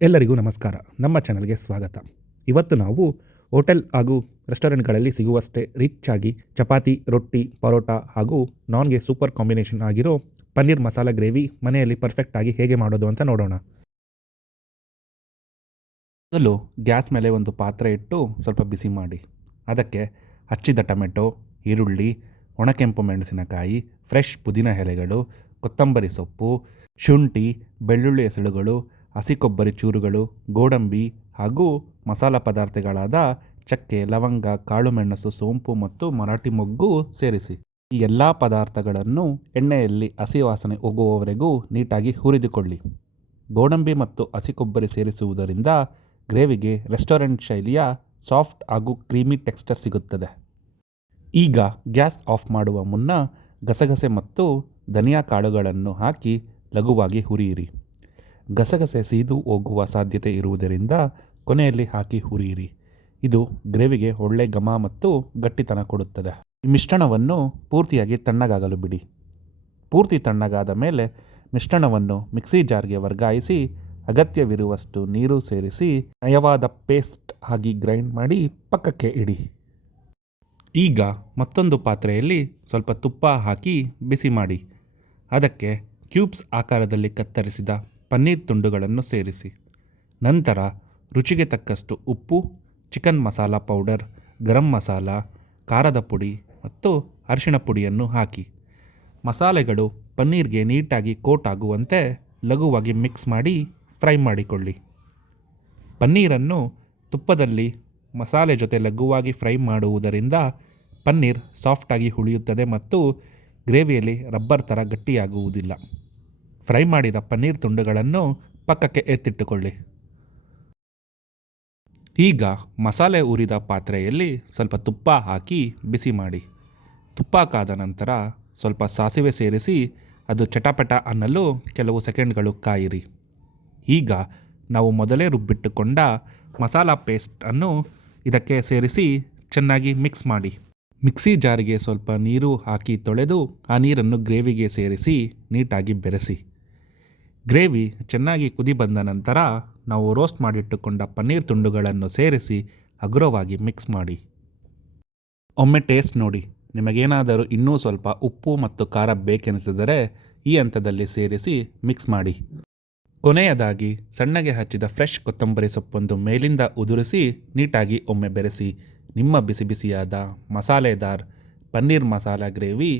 ಎಲ್ಲರಿಗೂ ನಮಸ್ಕಾರ. ನಮ್ಮ ಚಾನಲ್ಗೆ ಸ್ವಾಗತ. ಇವತ್ತು ನಾವು ಹೋಟೆಲ್ ಹಾಗೂ ರೆಸ್ಟೋರೆಂಟ್ಗಳಲ್ಲಿ ಸಿಗುವಷ್ಟೇ ರಿಚ್ ಆಗಿ ಚಪಾತಿ, ರೊಟ್ಟಿ, ಪರೋಟ ಹಾಗೂ ನಾನ್ಗೆ ಸೂಪರ್ ಕಾಂಬಿನೇಷನ್ ಆಗಿರೋ ಪನ್ನೀರ್ ಮಸಾಲ ಗ್ರೇವಿ ಮನೆಯಲ್ಲಿ ಪರ್ಫೆಕ್ಟ್ ಆಗಿ ಹೇಗೆ ಮಾಡೋದು ಅಂತ ನೋಡೋಣ. ಮೊದಲು ಗ್ಯಾಸ್ ಮೇಲೆ ಒಂದು ಪಾತ್ರೆ ಇಟ್ಟು ಸ್ವಲ್ಪ ಬಿಸಿ ಮಾಡಿ ಅದಕ್ಕೆ ಹಚ್ಚಿದ ಟೊಮೆಟೊ, ಈರುಳ್ಳಿ, ಒಣಕೆಂಪು ಮೆಣಸಿನಕಾಯಿ, ಫ್ರೆಶ್ ಪುದೀನ ಎಲೆಗಳು, ಕೊತ್ತಂಬರಿ ಸೊಪ್ಪು, ಶುಂಠಿ, ಬೆಳ್ಳುಳ್ಳಿ ಎಸಳುಗಳು, ಹಸಿ ಕೊಬ್ಬರಿ ಚೂರುಗಳು, ಗೋಡಂಬಿ ಹಾಗೂ ಮಸಾಲ ಪದಾರ್ಥಗಳಾದ ಚಕ್ಕೆ, ಲವಂಗ, ಕಾಳುಮೆಣಸು, ಸೋಂಪು ಮತ್ತು ಮರಾಠಿ ಮೊಗ್ಗು ಸೇರಿಸಿ ಈ ಎಲ್ಲ ಪದಾರ್ಥಗಳನ್ನು ಎಣ್ಣೆಯಲ್ಲಿ ಹಸಿ ವಾಸನೆ ಹೋಗುವವರೆಗೂ ನೀಟಾಗಿ ಹುರಿದುಕೊಳ್ಳಿ. ಗೋಡಂಬಿ ಮತ್ತು ಹಸಿ ಕೊಬ್ಬರಿ ಸೇರಿಸುವುದರಿಂದ ಗ್ರೇವಿಗೆ ರೆಸ್ಟೋರೆಂಟ್ ಶೈಲಿಯ ಸಾಫ್ಟ್ ಹಾಗೂ ಕ್ರೀಮಿ ಟೆಕ್ಸ್ಚರ್ ಸಿಗುತ್ತದೆ. ಈಗ ಗ್ಯಾಸ್ ಆಫ್ ಮಾಡುವ ಮುನ್ನ ಗಸಗಸೆ ಮತ್ತು ಧನಿಯಾ ಕಾಳುಗಳನ್ನು ಹಾಕಿ ಲಘುವಾಗಿ ಹುರಿಯಿರಿ. ಗಸಗಸೆ ಸೀದು ಹೋಗುವ ಸಾಧ್ಯತೆ ಇರುವುದರಿಂದ ಕೊನೆಯಲ್ಲಿ ಹಾಕಿ ಹುರಿಯಿರಿ. ಇದು ಗ್ರೇವಿಗೆ ಒಳ್ಳೆ ಘಮ ಮತ್ತು ಗಟ್ಟಿತನ ಕೊಡುತ್ತದೆ. ಈ ಮಿಶ್ರಣವನ್ನು ಪೂರ್ತಿಯಾಗಿ ತಣ್ಣಗಾಗಲು ಬಿಡಿ. ಪೂರ್ತಿ ತಣ್ಣಗಾದ ಮೇಲೆ ಮಿಶ್ರಣವನ್ನು ಮಿಕ್ಸಿ ಜಾರ್ಗೆ ವರ್ಗಾಯಿಸಿ ಅಗತ್ಯವಿರುವಷ್ಟು ನೀರು ಸೇರಿಸಿ ನಯವಾದ ಪೇಸ್ಟ್ ಆಗಿ ಗ್ರೈಂಡ್ ಮಾಡಿ ಪಕ್ಕಕ್ಕೆ ಇಡಿ. ಈಗ ಮತ್ತೊಂದು ಪಾತ್ರೆಯಲ್ಲಿ ಸ್ವಲ್ಪ ತುಪ್ಪ ಹಾಕಿ ಬಿಸಿ ಮಾಡಿ ಅದಕ್ಕೆ ಕ್ಯೂಬ್ಸ್ ಆಕಾರದಲ್ಲಿ ಕತ್ತರಿಸಿದ ಪನ್ನೀರ್ ತುಂಡುಗಳನ್ನು ಸೇರಿಸಿ ನಂತರ ರುಚಿಗೆ ತಕ್ಕಷ್ಟು ಉಪ್ಪು, ಚಿಕನ್ ಮಸಾಲ ಪೌಡರ್, ಗರಂ ಮಸಾಲ, ಖಾರದ ಪುಡಿ ಮತ್ತು ಅರಿಶಿಣ ಪುಡಿಯನ್ನು ಹಾಕಿ ಮಸಾಲೆಗಳು ಪನ್ನೀರ್ಗೆ ನೀಟಾಗಿ ಕೋಟ್ ಆಗುವಂತೆ ಲಘುವಾಗಿ ಮಿಕ್ಸ್ ಮಾಡಿ ಫ್ರೈ ಮಾಡಿಕೊಳ್ಳಿ. ಪನ್ನೀರನ್ನು ತುಪ್ಪದಲ್ಲಿ ಮಸಾಲೆ ಜೊತೆ ಲಘುವಾಗಿ ಫ್ರೈ ಮಾಡುವುದರಿಂದ ಪನ್ನೀರ್ ಸಾಫ್ಟಾಗಿ ಉಳಿಯುತ್ತದೆ ಮತ್ತು ಗ್ರೇವಿಯಲ್ಲಿ ರಬ್ಬರ್ ಥರ ಗಟ್ಟಿಯಾಗುವುದಿಲ್ಲ. ಫ್ರೈ ಮಾಡಿದ ಪನ್ನೀರ್ ತುಂಡುಗಳನ್ನು ಪಕ್ಕಕ್ಕೆ ಎತ್ತಿಟ್ಟುಕೊಳ್ಳಿ. ಈಗ ಮಸಾಲೆ ಹುರಿದ ಪಾತ್ರೆಯಲ್ಲಿ ಸ್ವಲ್ಪ ತುಪ್ಪ ಹಾಕಿ ಬಿಸಿ ಮಾಡಿ. ತುಪ್ಪ ಕಾದ ನಂತರ ಸ್ವಲ್ಪ ಸಾಸಿವೆ ಸೇರಿಸಿ ಅದು ಚಟಪಟ ಅನ್ನಲು ಕೆಲವು ಸೆಕೆಂಡ್ಗಳು ಕಾಯಿರಿ. ಈಗ ನಾವು ಮೊದಲೇ ರುಬ್ಬಿಟ್ಟುಕೊಂಡ ಮಸಾಲ ಪೇಸ್ಟನ್ನು ಇದಕ್ಕೆ ಸೇರಿಸಿ ಚೆನ್ನಾಗಿ ಮಿಕ್ಸ್ ಮಾಡಿ. ಮಿಕ್ಸಿ ಜಾರಿಗೆ ಸ್ವಲ್ಪ ನೀರು ಹಾಕಿ ತೊಳೆದು ಆ ನೀರನ್ನು ಗ್ರೇವಿಗೆ ಸೇರಿಸಿ ನೀಟಾಗಿ ಬೆರೆಸಿ. ಗ್ರೇವಿ ಚೆನ್ನಾಗಿ ಕುದಿ ಬಂದ ನಂತರ ನಾವು ರೋಸ್ಟ್ ಮಾಡಿಟ್ಟುಕೊಂಡ ಪನ್ನೀರ್ ತುಂಡುಗಳನ್ನು ಸೇರಿಸಿ ಹಗುರವಾಗಿ ಮಿಕ್ಸ್ ಮಾಡಿ. ಒಮ್ಮೆ ಟೇಸ್ಟ್ ನೋಡಿ. ನಿಮಗೇನಾದರೂ ಇನ್ನೂ ಸ್ವಲ್ಪ ಉಪ್ಪು ಮತ್ತು ಖಾರ ಬೇಕೆನಿಸಿದರೆ ಈ ಹಂತದಲ್ಲಿ ಸೇರಿಸಿ ಮಿಕ್ಸ್ ಮಾಡಿ. ಕೊನೆಯದಾಗಿ ಸಣ್ಣಗೆ ಹಚ್ಚಿದ ಫ್ರೆಶ್ ಕೊತ್ತಂಬರಿ ಸೊಪ್ಪೊಂದು ಮೇಲಿಂದ ಉದುರಿಸಿ ನೀಟಾಗಿ ಒಮ್ಮೆ ಬೆರೆಸಿ. ನಿಮ್ಮ ಬಿಸಿ ಬಿಸಿಯಾದ ಮಸಾಲೆದಾರ್ ಪನ್ನೀರ್ ಮಸಾಲ ಗ್ರೇವಿ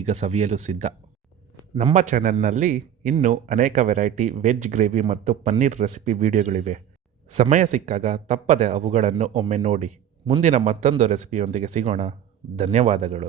ಈಗ ಸವಿಯಲು ಸಿದ್ಧ. ನಮ್ಮ ಚಾನೆಲ್ನಲ್ಲಿ ಇನ್ನೂ ಅನೇಕ ವೆರೈಟಿ ವೆಜ್ ಗ್ರೇವಿ ಮತ್ತು ಪನ್ನೀರ್ ರೆಸಿಪಿ ವಿಡಿಯೋಗಳಿವೆ. ಸಮಯ ಸಿಕ್ಕಾಗ ತಪ್ಪದೆ ಅವುಗಳನ್ನು ಒಮ್ಮೆ ನೋಡಿ. ಮುಂದಿನ ಮತ್ತೊಂದು ರೆಸಿಪಿಯೊಂದಿಗೆ ಸಿಗೋಣ. ಧನ್ಯವಾದಗಳು.